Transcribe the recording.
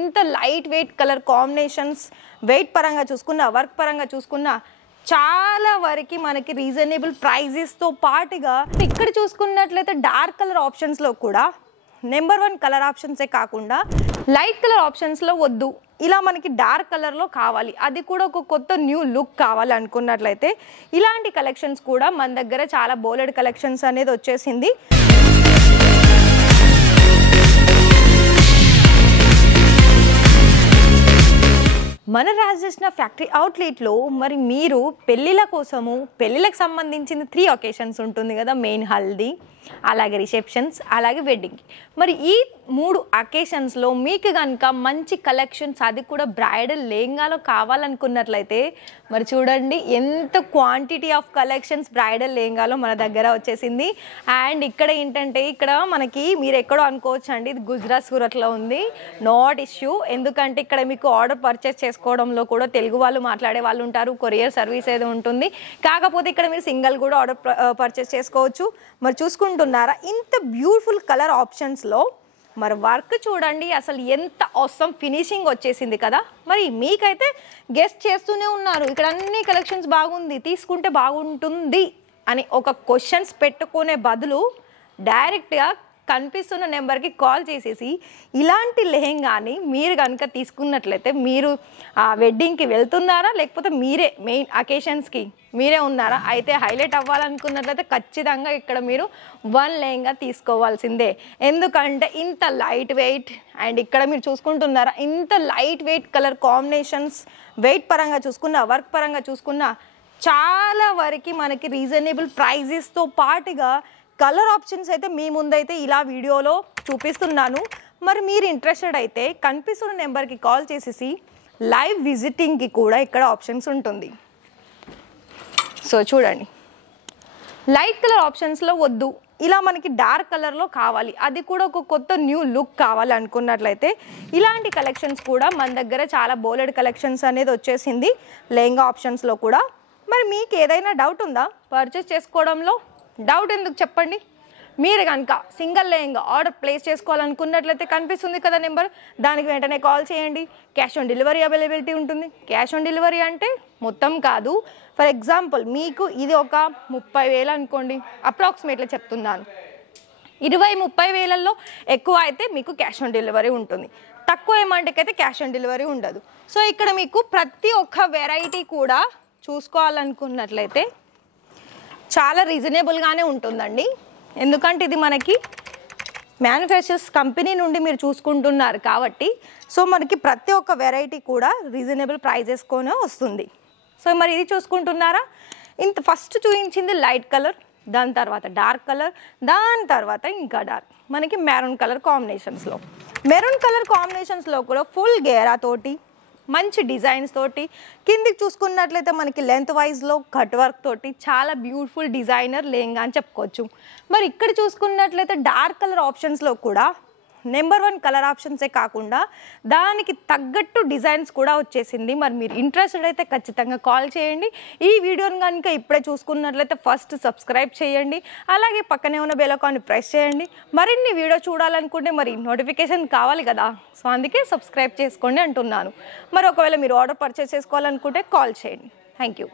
ఇంత light weight colour combinations weight పరంగా చూసుకున్నా వర్క్ పరంగా చూసుకున్నా చాలా వరకు మనకి రీజనబుల్ ప్రైజెస్తో పాటుగా ఇక్కడ చూసుకున్నట్లయితే డార్క్ కలర్ ఆప్షన్స్లో కూడా నెంబర్ 1 కలర్ ఆప్షన్సే కాకుండా లైట్ కలర్ ఆప్షన్స్లో వద్దు, ఇలా మనకి డార్క్ కలర్లో కావాలి, అది కూడా ఒక కొత్త న్యూ లుక్ కావాలి అనుకున్నట్లయితే ఇలాంటి కలెక్షన్స్ కూడా మన దగ్గర చాలా బోలెడ్ కలెక్షన్స్ అనేది వచ్చేసింది. మన రాజకృష్ణ ఫ్యాక్టరీ అవుట్లెట్లో మరి మీరు పెళ్ళిళ్ళ కోసము పెళ్ళిళ్ళకి సంబంధించిన 3 ఒకేషన్స్ ఉంటుంది కదా, మెయిన్ హల్దీ, అలాగే రిసెప్షన్స్, అలాగే వెడ్డింగ్. మరి ఈ 3 అకేషన్స్లో మీకు కనుక మంచి కలెక్షన్స్, అది కూడా బ్రైడల్ లెహంగాలో కావాలనుకున్నట్లయితే మరి చూడండి ఎంత క్వాంటిటీ ఆఫ్ కలెక్షన్స్ బ్రైడల్ లెహంగాలో మన దగ్గర వచ్చేసింది. అండ్ ఇక్కడ ఏంటంటే ఇక్కడ మనకి మీరు ఎక్కడో అనుకోవచ్చు అండి, ఇది గుజరాత్ సూరత్లో ఉంది, నాట్ ఇష్యూ. ఎందుకంటే ఇక్కడ మీకు ఆర్డర్ పర్చేస్ చేసుకోవడంలో కూడా తెలుగు వాళ్ళు మాట్లాడే వాళ్ళు ఉంటారు, కొరియర్ సర్వీస్ ఏదో ఉంటుంది. కాకపోతే ఇక్కడ మీరు సింగిల్ కూడా ఆర్డర్ పర్చేస్ చేసుకోవచ్చు. మరి చూసుకుంటున్నారా ఇంత బ్యూటిఫుల్ కలర్ ఆప్షన్స్లో మరి వర్క్ చూడండి, అసలు ఎంత ఆసమ్ ఫినిషింగ్ వచ్చేసింది కదా. మరి మీకైతే గెస్ట్ చేస్తూనే ఉన్నారు ఇక్కడ అన్ని కలెక్షన్స్ బాగుంది, తీసుకుంటే బాగుంటుంది అని ఒక క్వశ్చన్స్ పెట్టుకునే బదులు డైరెక్ట్గా కనిపిస్తున్న నెంబర్కి కాల్ చేసేసి ఇలాంటి లెహంగాని మీరు కనుక తీసుకున్నట్లయితే మీరు ఆ వెడ్డింగ్కి వెళ్తున్నారా, లేకపోతే మీరే మెయిన్ అకేషన్స్కి మీరే ఉన్నారా, అయితే హైలైట్ అవ్వాలనుకున్నట్లయితే ఖచ్చితంగా ఇక్కడ మీరు 1 లెహంగా తీసుకోవాల్సిందే. ఎందుకంటే ఇంత లైట్ వెయిట్ అండ్ ఇక్కడ మీరు చూసుకుంటున్నారా ఇంత light weight colour combinations weight పరంగా చూసుకున్నా వర్క్ పరంగా చూసుకున్నా చాలా వరకు మనకి రీజనబుల్ ప్రైజెస్తో పాటుగా కలర్ ఆప్షన్స్ అయితే మీ ముందైతే ఇలా వీడియోలో చూపిస్తున్నాను. మరి మీరు ఇంట్రెస్టెడ్ అయితే కనిపిస్తున్న నెంబర్కి కాల్ చేసేసి లైవ్ విజిటింగ్కి కూడా ఇక్కడ ఆప్షన్స్ ఉంటుంది. సో చూడండి, లైట్ కలర్ ఆప్షన్స్లో వద్దు, ఇలా మనకి డార్క్ కలర్లో కావాలి, అది కూడా ఒక కొత్త న్యూ లుక్ కావాలి అనుకున్నట్లయితే ఇలాంటి కలెక్షన్స్ కూడా మన దగ్గర చాలా బోలెడ్ కలెక్షన్స్ అనేది వచ్చేసింది లెహంగా ఆప్షన్స్లో కూడా. మరి మీకు ఏదైనా డౌట్ ఉందా పర్చేస్ చేసుకోవడంలో? డౌట్ ఎందుకు చెప్పండి, మీరు కనుక సింగిల్ లెహంగా ఆర్డర్ ప్లేస్ చేసుకోవాలనుకున్నట్లయితే కనిపిస్తుంది కదా నెంబర్, దానికి వెంటనే కాల్ చేయండి. క్యాష్ ఆన్ డెలివరీ అవైలబిలిటీ ఉంటుంది. క్యాష్ ఆన్ డెలివరీ అంటే మొత్తం కాదు, ఫర్ ఎగ్జాంపుల్ మీకు ఇది ఒక 30,000 అనుకోండి, అప్రాక్సిమేట్లీ చెప్తున్నాను, 20-30 వేలల్లో ఎక్కువ అయితే మీకు క్యాష్ ఆన్ డెలివరీ ఉంటుంది, తక్కువ అమౌంట్కి క్యాష్ ఆన్ డెలివరీ ఉండదు. సో ఇక్కడ మీకు ప్రతి ఒక్క వెరైటీ కూడా చూసుకోవాలనుకున్నట్లయితే చాలా రీజనబుల్గానే ఉంటుందండి. ఎందుకంటే ఇది మనకి మ్యానుఫ్యాక్చర్స్ కంపెనీ నుండి మీరు చూసుకుంటున్నారు కాబట్టి సో మనకి ప్రతి ఒక్క వెరైటీ కూడా రీజనబుల్ ప్రైజెస్కోనే వస్తుంది. సో మరి ఇది చూసుకుంటున్నారా, ఇంత ఫస్ట్ చూపించింది లైట్ కలర్, దాని తర్వాత డార్క్ కలర్, దాని తర్వాత ఇంకా డార్క్ మనకి మెరూన్ కలర్ కాంబినేషన్స్లో. మెరూన్ కలర్ కాంబినేషన్స్లో కూడా ఫుల్ గేరా తోటి మంచి డిజైన్స్ తోటి, కిందికి చూసుకున్నట్లయితే మనకి లెంత్ వైజ్లో కట్ వర్క్ తోటి చాలా బ్యూటిఫుల్ డిజైనర్ లెహంగా అని చెప్పుకోవచ్చు. మరి ఇక్కడ చూసుకున్నట్లయితే డార్క్ కలర్ ఆప్షన్స్లో కూడా నెంబర్ 1 కలర్ ఆప్షన్సే కాకుండా దానికి తగ్గట్టు డిజైన్స్ కూడా వచ్చేసింది. మరి మీరు ఇంట్రెస్టెడ్ అయితే ఖచ్చితంగా కాల్ చేయండి. ఈ వీడియోని కనుక ఇప్పుడే చూసుకున్నట్లయితే ఫస్ట్ సబ్స్క్రైబ్ చేయండి, అలాగే పక్కనే ఉన్న బెల్ ఐకాన్ని ప్రెస్ చేయండి. మరిన్ని వీడియో చూడాలనుకుంటే మరి నోటిఫికేషన్ కావాలి కదా, సో అందుకే సబ్స్క్రైబ్ చేసుకోండి అంటున్నాను. మరి ఒకవేళ మీరు ఆర్డర్ పర్చేస్ చేసుకోవాలనుకుంటే కాల్ చేయండి. Thank you.